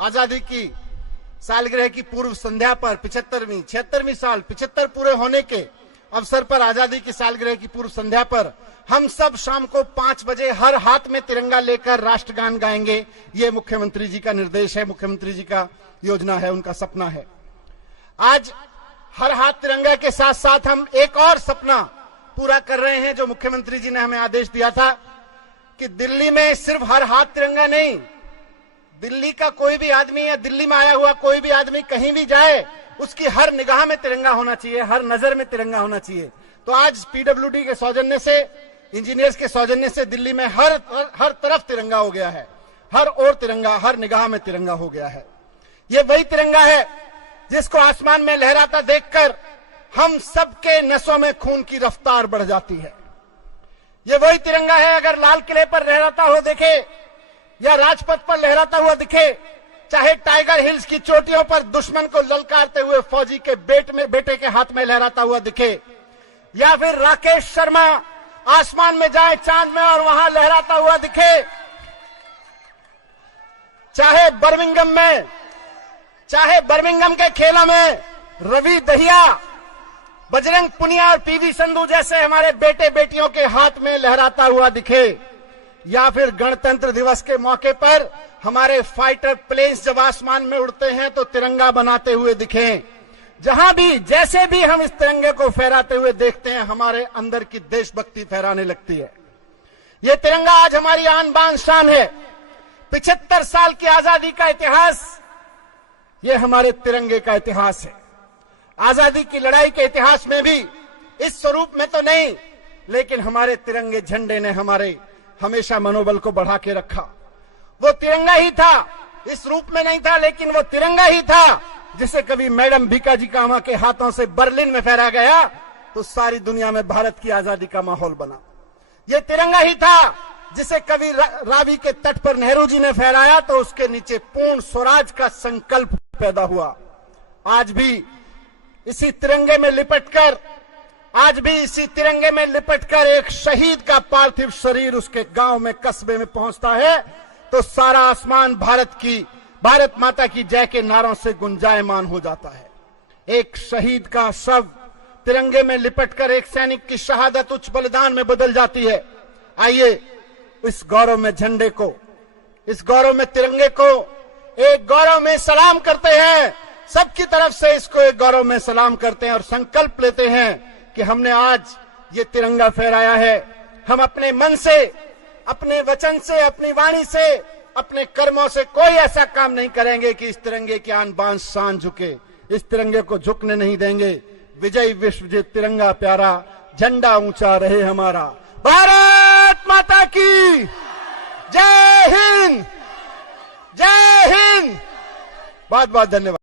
आजादी की सालगिरह की पूर्व संध्या पर 76वीं साल 75 पूरे होने के अवसर पर, आजादी की सालगिरह की पूर्व संध्या पर हम सब शाम को 5 बजे हर हाथ में तिरंगा लेकर राष्ट्रगान गाएंगे। ये मुख्यमंत्री जी का निर्देश है, मुख्यमंत्री जी का योजना है, उनका सपना है। आज हर हाथ तिरंगा के साथ साथ हम एक और सपना पूरा कर रहे हैं जो मुख्यमंत्री जी ने हमें आदेश दिया था कि दिल्ली में सिर्फ हर हाथ तिरंगा नहीं, दिल्ली का कोई भी आदमी या दिल्ली में आया हुआ कोई भी आदमी कहीं भी जाए उसकी हर निगाह में तिरंगा होना चाहिए, हर नजर में तिरंगा होना चाहिए। तो आज पीडब्ल्यूडी के सौजन्य से, इंजीनियर्स के सौजन्य से दिल्ली में हर तरफ तिरंगा हो गया है, हर ओर तिरंगा, हर निगाह में तिरंगा हो गया है। ये वही तिरंगा है जिसको आसमान में लहराता देखकर हम सबके नसों में खून की रफ्तार बढ़ जाती है। ये वही तिरंगा है, अगर लाल किले पर लहराता हुआ दिखे या राजपथ पर लहराता हुआ दिखे, चाहे टाइगर हिल्स की चोटियों पर दुश्मन को ललकारते हुए फौजी के बेटे के हाथ में लहराता हुआ दिखे, या फिर राकेश शर्मा आसमान में जाए चांद में और वहां लहराता हुआ दिखे, चाहे बर्मिंघम के खेलों में रवि दहिया, बजरंग पुनिया और पीवी संधू जैसे हमारे बेटे बेटियों के हाथ में लहराता हुआ दिखे, या फिर गणतंत्र दिवस के मौके पर हमारे फाइटर प्लेन्स जब आसमान में उड़ते हैं तो तिरंगा बनाते हुए दिखें। जहां भी जैसे भी हम इस तिरंगे को फहराते हुए देखते हैं हमारे अंदर की देशभक्ति फहराने लगती है। ये तिरंगा आज हमारी आन बान शान है। 75 साल की आजादी का इतिहास, ये हमारे तिरंगे का इतिहास है। आजादी की लड़ाई के इतिहास में भी इस स्वरूप में तो नहीं, लेकिन हमारे तिरंगे झंडे ने हमारे हमेशा मनोबल को बढ़ा के रखा। वो तिरंगा ही था, इस रूप में नहीं था, लेकिन वो तिरंगा ही था जिसे कभी मैडम भीकाजी कामा के हाथों से बर्लिन में फहराया गया तो सारी दुनिया में भारत की आजादी का माहौल बना। ये तिरंगा ही था जिसे कभी रावी के तट पर नेहरू जी ने फहराया तो उसके नीचे पूर्ण स्वराज का संकल्प पैदा हुआ। आज भी इसी तिरंगे में लिपटकर एक शहीद का पार्थिव शरीर उसके गांव में, कस्बे में पहुंचता है तो सारा आसमान भारत माता की जय के नारों से गुंजायमान हो जाता है। एक शहीद का शव तिरंगे में लिपटकर एक सैनिक की शहादत उच्च बलिदान में बदल जाती है। आइए इस गौरव में झंडे को, इस गौरव में तिरंगे को एक गौरव में सलाम करते हैं। सबकी तरफ से इसको एक गौरव में सलाम करते हैं और संकल्प लेते हैं कि हमने आज ये तिरंगा फहराया है। हम अपने मन से, अपने वचन से, अपनी वाणी से, अपने कर्मों से कोई ऐसा काम नहीं करेंगे कि इस तिरंगे की आन बान शान झुके। इस तिरंगे को झुकने नहीं देंगे। विजय विश्वजित तिरंगा प्यारा, झंडा ऊंचा रहे हमारा। भारत माता की जय हिंद, जय हिंद। बहुत बहुत धन्यवाद।